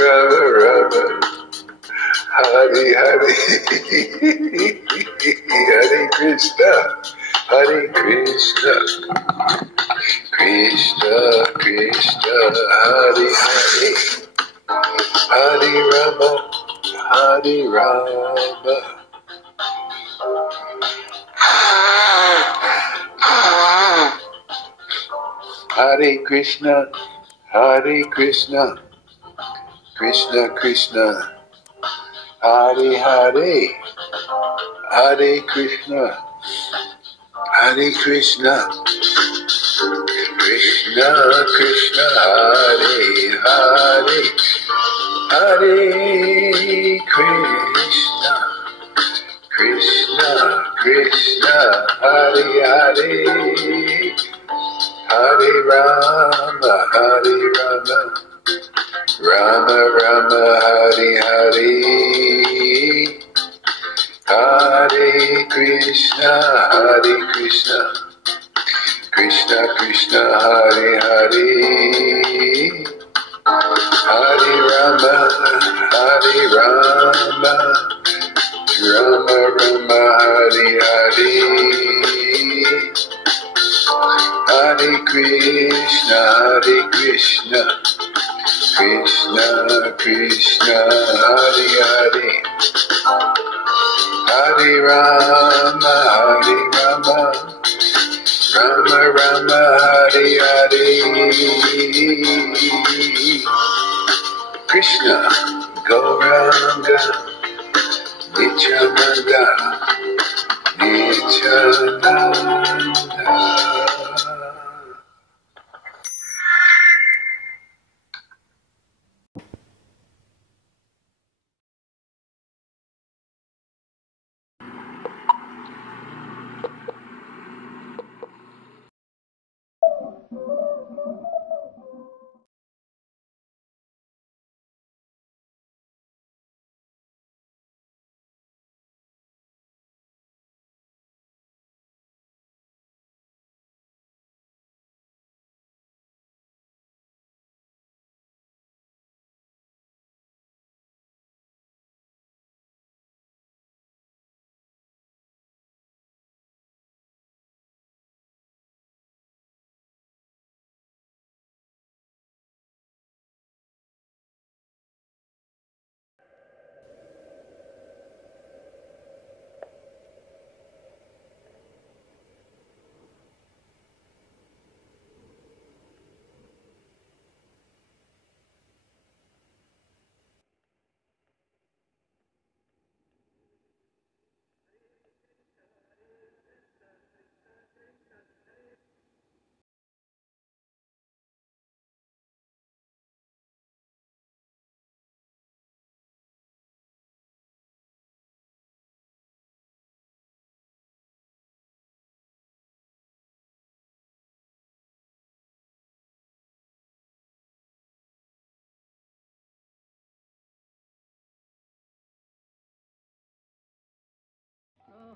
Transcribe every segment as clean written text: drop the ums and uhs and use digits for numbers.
Rama Rama, Hare Hare, Hare Krishna, Hare Krishna, Krishna Krishna, Hare Hare, Hare Rama, Hare Rama. Hare Krishna, Hare Krishna, Krishna Krishna, Hare Hare, Hare Krishna, Hare Krishna, Krishna Krishna, Hare Hare, Hare Krishna, Krishna Krishna, Hare Hare, Hare Rama, Hare Rama, Rama Rama, Hare Hare, Hare Krishna, Hare Krishna, Krishna Krishna, Hare Hare, Hare Rama, Hare Rama, Rama Rama, Hare Hare, Hare Krishna, Hare Krishna, Krishna Krishna, Hare Hare, Hare Rama, Hare Rama, Rama Rama, Hare Hare, Krishna Gauranga, Nityananda, Nityananda.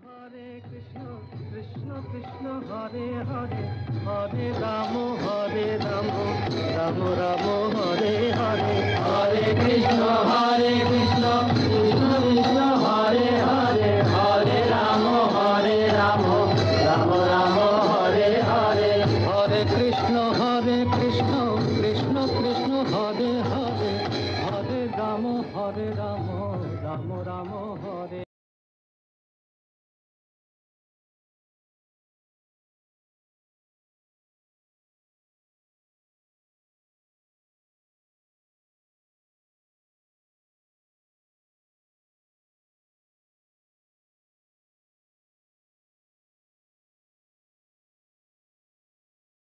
Hare Krishna, Krishna Krishna, Hare Hare, Hare Rama, Hare Rama, Rama Rama, Hare Hare, Hare Krishna, Krishna Krishna, Hare Hare, Hare Rama, Rama Rama, Hare Hare, Hare Krishna.